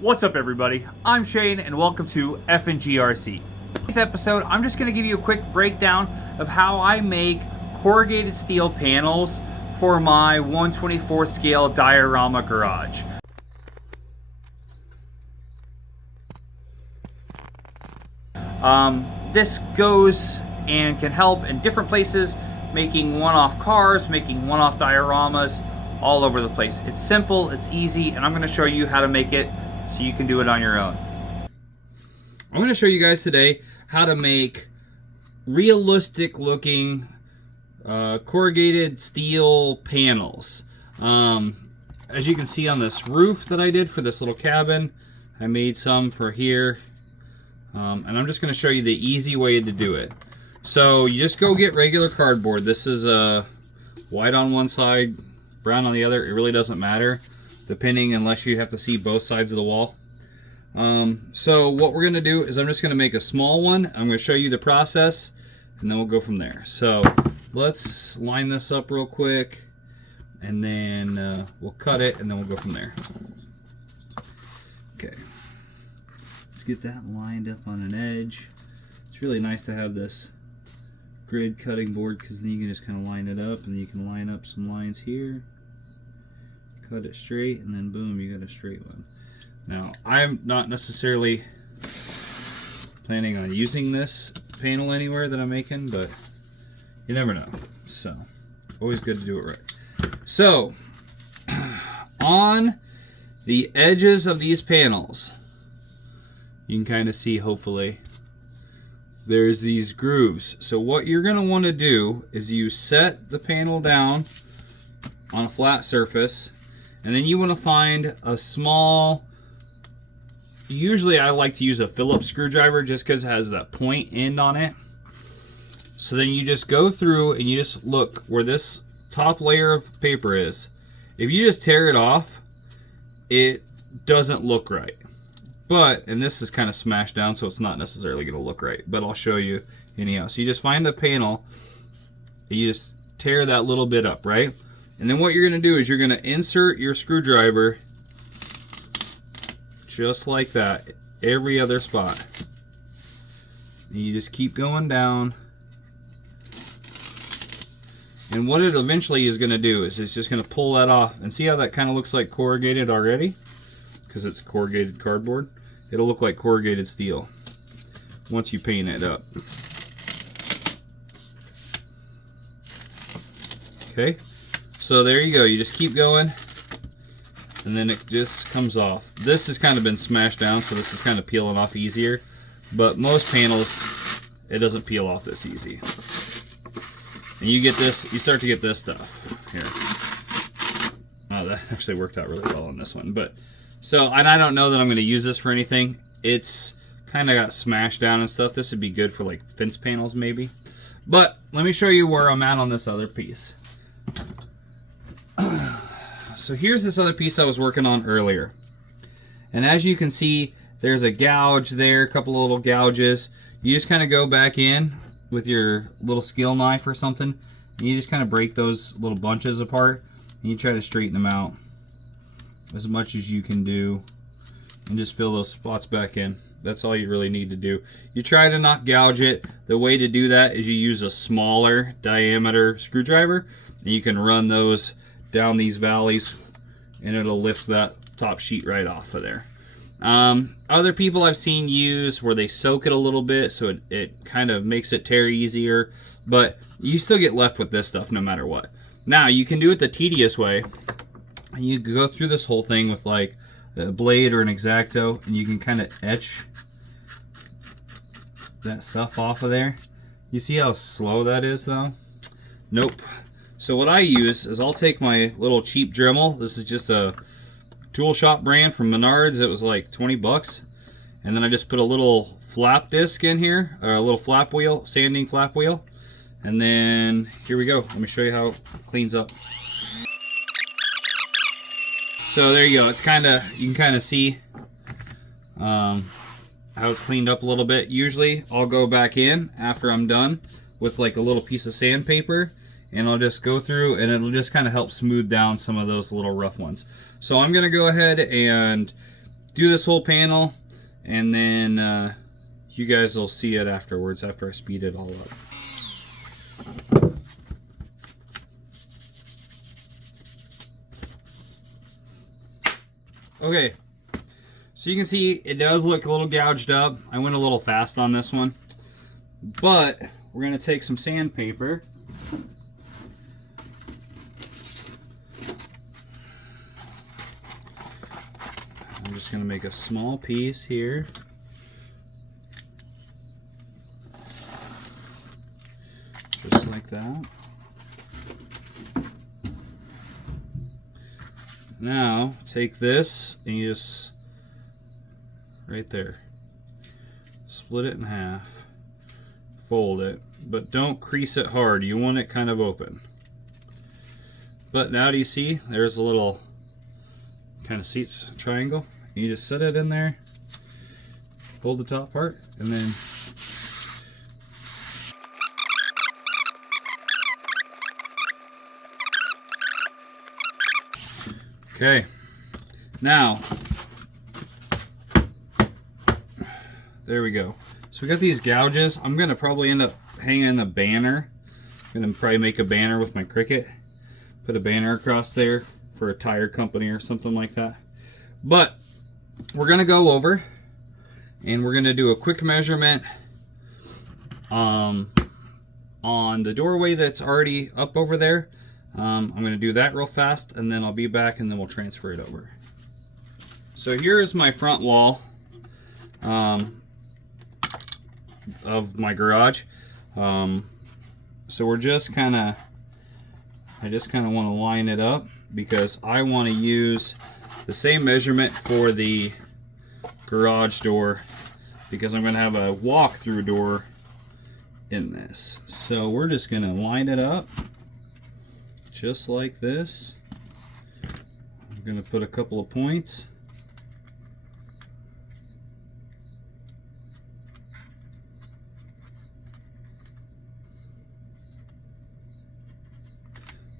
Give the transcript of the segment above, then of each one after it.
What's up everybody, I'm Shane and welcome to F&GRC. In this episode, I'm just going to give you a quick breakdown of how I make corrugated steel panels for my 1/24 scale diorama garage. This goes and can help in different places, making one-off cars, making one-off dioramas, all over the place. It's simple, it's easy, and I'm going to show you how to make it so you can do it on your own. I'm going to show you guys today how to make realistic looking corrugated steel panels. As you can see on this roof that I did for this little cabin, I made some for here. And I'm just going to show you the easy way to do it. So you just go get regular cardboard. This is white on one side, brown on the other. It really doesn't matter, depending, unless you have to see both sides of the wall. So what we're going to do is I'm just going to make a small one. I'm going to show you the process, and then we'll go from there. So let's line this up real quick, and then we'll cut it, and then we'll go from there. Okay. Let's get that lined up on an edge. It's really nice to have this grid cutting board because then you can just kind of line it up, and you can line up some lines here, cut it straight, and then boom, you got a straight one. Now, I'm not necessarily planning on using this panel anywhere that I'm making, but you never know. So, always good to do it right. So, on the edges of these panels, you can kind of see, hopefully, there's these grooves. So what you're going to want to do is you set the panel down on a flat surface, and then you want to find a small, usually I like to use a Phillips screwdriver just because it has that point end on it. So then you just go through and you just look where this top layer of paper is. If you just tear it off, it doesn't look right. But, and this is kind of smashed down, so it's not necessarily going to look right, but I'll show you anyhow. So you just find the panel, and you just tear that little bit up, right? And then what you're going to do is you're going to insert your screwdriver just like that, every other spot. And you just keep going down. And what it eventually is going to do is it's just going to pull that off. And see how that kind of looks like corrugated already? Because it's corrugated cardboard. It'll look like corrugated steel once you paint it up. Okay, so there you go. You just keep going, and then it just comes off. This has kind of been smashed down, so this is kind of peeling off easier. But most panels, it doesn't peel off this easy. And you get this, you start to get this stuff here. Oh, that actually worked out really well on this one, but. So, and I don't know that I'm going to use this for anything. It's kind of got smashed down and stuff. This would be good for like fence panels maybe. But let me show you where I'm at on this other piece. So here's this other piece I was working on earlier. And as you can see, there's a gouge there, a couple of little gouges. You just kind of go back in with your little skill knife or something. And you just kind of break those little bunches apart. And you try to straighten them out as much as you can do, and just fill those spots back in. That's all you really need to do. You try to not gouge it. The way to do that is you use a smaller diameter screwdriver, and you can run those down these valleys, and it'll lift that top sheet right off of there. Other people I've seen use where they soak it a little bit, so it kind of makes it tear easier, but you still get left with this stuff no matter what. Now, you can do it the tedious way. And you go through this whole thing with like a blade or an X-Acto, and you can kind of etch that stuff off of there. You see how slow that is though? Nope. So what I use is I'll take my little cheap Dremel. This is just a tool shop brand from Menards. It was like 20 bucks. And then I just put a little flap disc in here, or a little flap wheel, sanding flap wheel. And then here we go. Let me show you how it cleans up. So there you go. It's kind of, you can kind of see how it's cleaned up a little bit. Usually I'll go back in after I'm done with like a little piece of sandpaper, and I'll just go through, and it'll just kind of help smooth down some of those little rough ones. So I'm going to go ahead and do this whole panel, and then you guys will see it afterwards after I speed it all up. Okay, so you can see it does look a little gouged up. I went a little fast on this one, but we're gonna take some sandpaper. I'm just gonna make a small piece here. Just like that. Now, take this and you just, right there, split it in half, fold it, but don't crease it hard. You want it kind of open. But now do you see, there's a little kind of seats triangle. You just set it in there, hold the top part, and then okay, now, there we go. So we got these gouges. I'm gonna probably end up hanging a banner. I'm gonna probably make a banner with my Cricut. Put a banner across there for a tire company or something like that. But we're gonna go over and we're gonna do a quick measurement on the doorway that's already up over there. I'm going to do that real fast, and then I'll be back, and then we'll transfer it over. So here's my front wall of my garage. So we're just kind of, I just kind of want to line it up because I want to use the same measurement for the garage door because I'm going to have a walk-through door in this. So we're just going to line it up. Just like this. I'm going to put a couple of points.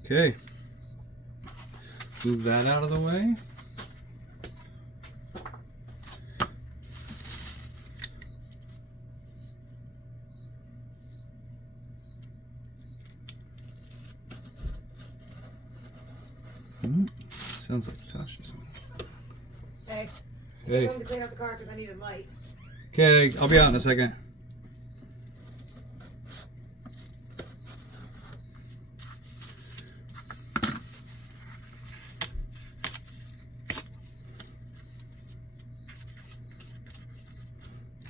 Okay. Move that out of the way. Sounds like Tasha's one. Hey. Hey. I'm going to clean out the car because I need a light. Okay, I'll be out in a second.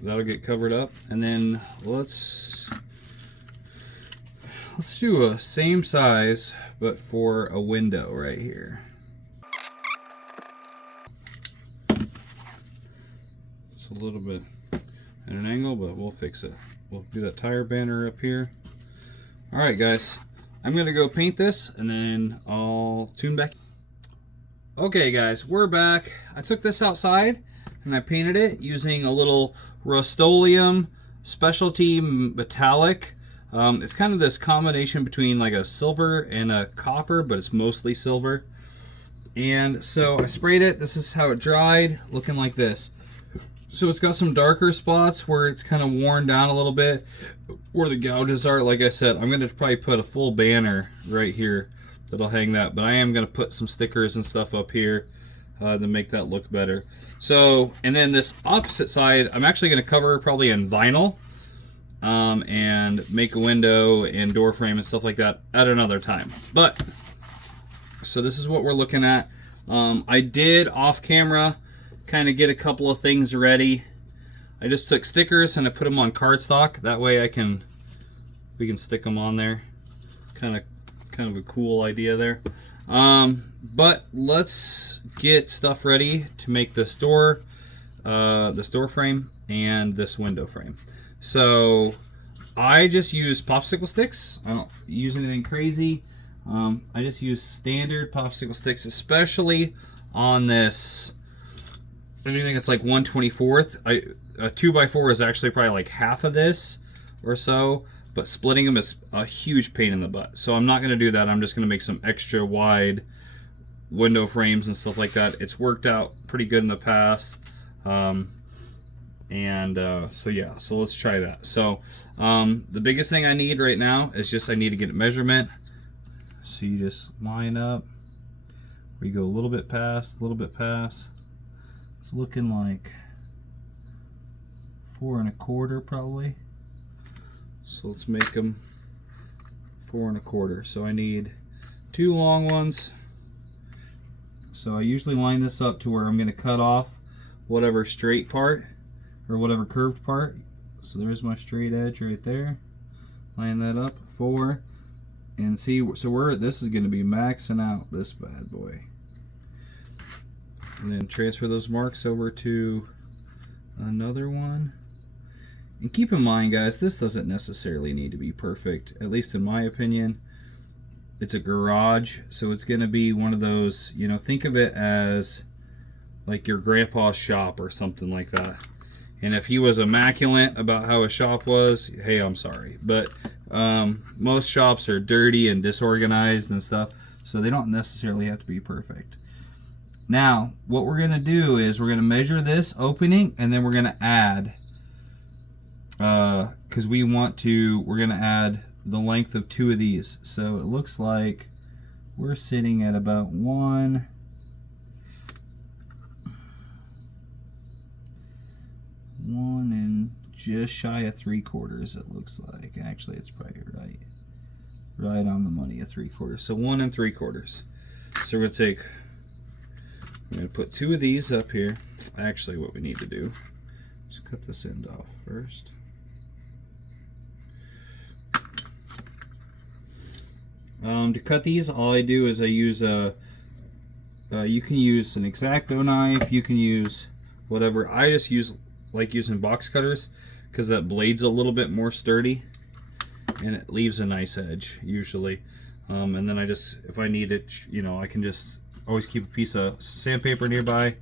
That'll get covered up, and then let's do a same size but for a window right here. It's a little bit at an angle, but we'll fix it. We'll do that tire banner up here. All right, guys, I'm gonna go paint this and then I'll tune back. Okay, guys, we're back. I took this outside and I painted it using a little Rust-Oleum specialty metallic. It's kind of this combination between like a silver and a copper, but it's mostly silver. And so I sprayed it. This is how it dried, looking like this. So it's got some darker spots where it's kind of worn down a little bit, where the gouges are. Like I said, I'm going to probably put a full banner right here that'll hang that, but I am going to put some stickers and stuff up here to make that look better. So, and then this opposite side, I'm actually going to cover probably in vinyl. And make a window and door frame and stuff like that at another time. But so this is what we're looking at. I did off camera kind of get a couple of things ready. I just took stickers and I put them on cardstock. That way we can stick them on there. Kind of a cool idea there. But let's get stuff ready to make this door frame and this window frame. So I just use popsicle sticks. I don't use anything crazy. I just use standard popsicle sticks, especially on this. Anything that's like 1/24th. A 2x4 is actually probably like half of this or so, but splitting them is a huge pain in the butt. So I'm not going to do that. I'm just going to make some extra wide window frames and stuff like that. It's worked out pretty good in the past. So yeah, so let's try that. So the biggest thing I need right now is just I need to get a measurement. So you just line up. We go a little bit past, a little bit past. It's looking like 4 1/4 probably. So let's make them 4 1/4. So I need 2 long ones. So I usually line this up to where I'm going to cut off whatever straight part or whatever curved part. So there's my straight edge right there. Line that up, 4, and see. So this is going to be maxing out this bad boy. And then transfer those marks over to another one. And keep in mind, guys, this doesn't necessarily need to be perfect, at least in my opinion. It's a garage, so it's going to be one of those, you know, think of it as like your grandpa's shop or something like that. And if he was immaculate about how his shop was, hey, I'm sorry. But most shops are dirty and disorganized and stuff, so they don't necessarily have to be perfect. Now, what we're going to do is we're going to measure this opening, and then we're going to add, because we're going to add the length of 2 of these. So it looks like we're sitting at about 1 and just shy of 3/4, it looks like. Actually, it's probably right on the money of 3/4. So 1 3/4. So we're going to put 2 of these up here. Actually, what we need to do is cut this end off first. To cut these, all I do is I use you can use an X-Acto knife, you can use whatever. I just like using box cutters because that blade's a little bit more sturdy and it leaves a nice edge usually. And then if I need it, you know, I can just always keep a piece of sandpaper nearby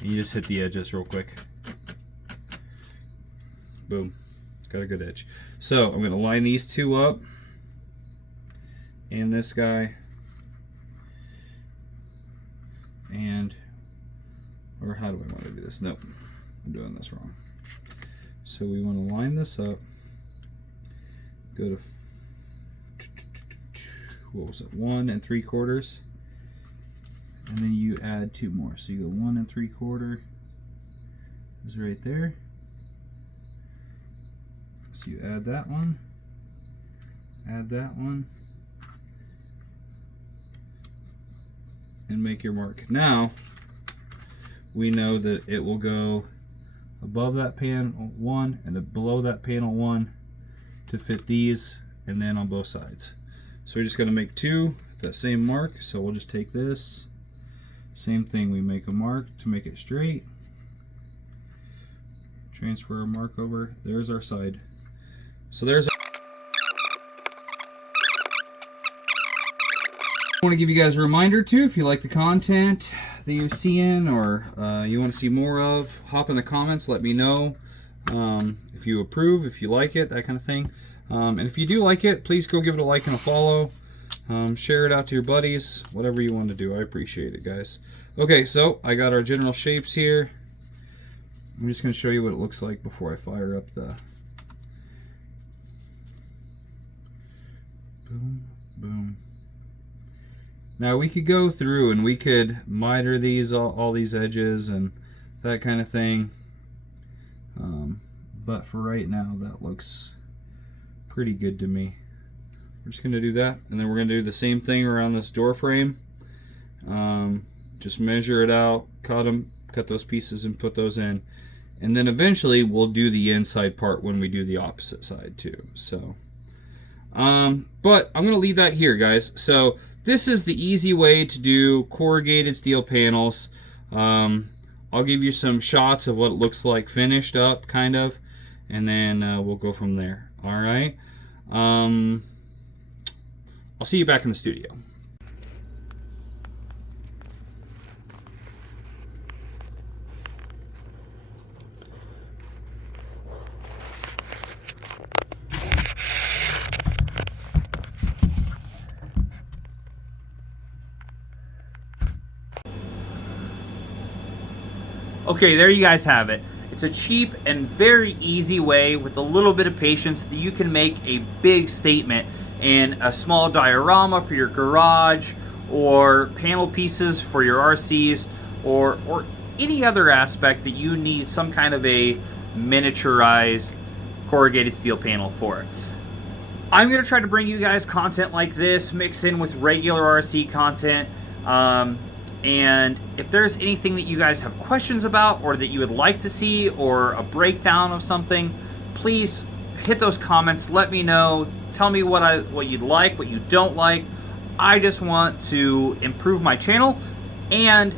and you just hit the edges real quick. Boom, got a good edge. So I'm going to line these 2 up. And this guy, or how do I want to do this? Nope, I'm doing this wrong. So we want to line this up, go to, what was it, 1 3/4, and then you add 2 more. So you go 1 3/4 is right there. So you add that one, and make your mark. Now we know that it will go above that panel 1 and below that panel 1 to fit these, and then on both sides. So we're just going to make 2 that same mark. So we'll just take this, same thing, we make a mark to make it straight, transfer a mark over, there's our side. So there's I want to give you guys a reminder too, if you like the content that you're seeing or you want to see more of, hop in the comments, let me know if you approve, if you like it, that kind of thing. And if you do like it, please go give it a like and a follow. Share it out to your buddies, whatever you want to do. I appreciate it, guys. Okay, so I got our general shapes here. I'm just going to show you what it looks like before I fire up the boom, boom. Now we could go through and we could miter these, all these edges and that kind of thing. But for right now, that looks pretty good to me. We're just going to do that, and then we're going to do the same thing around this door frame. Just measure it out, cut those pieces and put those in. And then eventually we'll do the inside part when we do the opposite side too. So, but I'm going to leave that here, guys. So this is the easy way to do corrugated steel panels. I'll give you some shots of what it looks like finished up, kind of, and then we'll go from there. All right. I'll see you back in the studio. Okay, there you guys have it. It's a cheap and very easy way with a little bit of patience that you can make a big statement in a small diorama for your garage, or panel pieces for your RCs, or any other aspect that you need some kind of a miniaturized corrugated steel panel for. I'm going to try to bring you guys content like this, mix in with regular RC content. And if there's anything that you guys have questions about, or that you would like to see, or a breakdown of something, please hit those comments. Let me know. Tell me what you'd like, what you don't like. I just want to improve my channel and,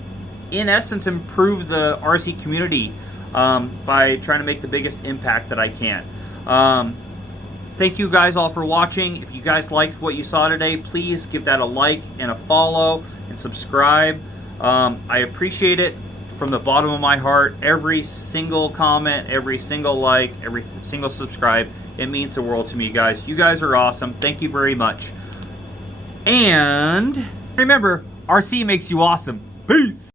in essence, improve the RC community by trying to make the biggest impact that I can. Thank you guys all for watching. If you guys liked what you saw today, please give that a like and a follow and subscribe. I appreciate it from the bottom of my heart. Every single comment, every single like, every single subscribe, it means the world to me, guys. You guys are awesome. Thank you very much. And remember, RC makes you awesome. Peace.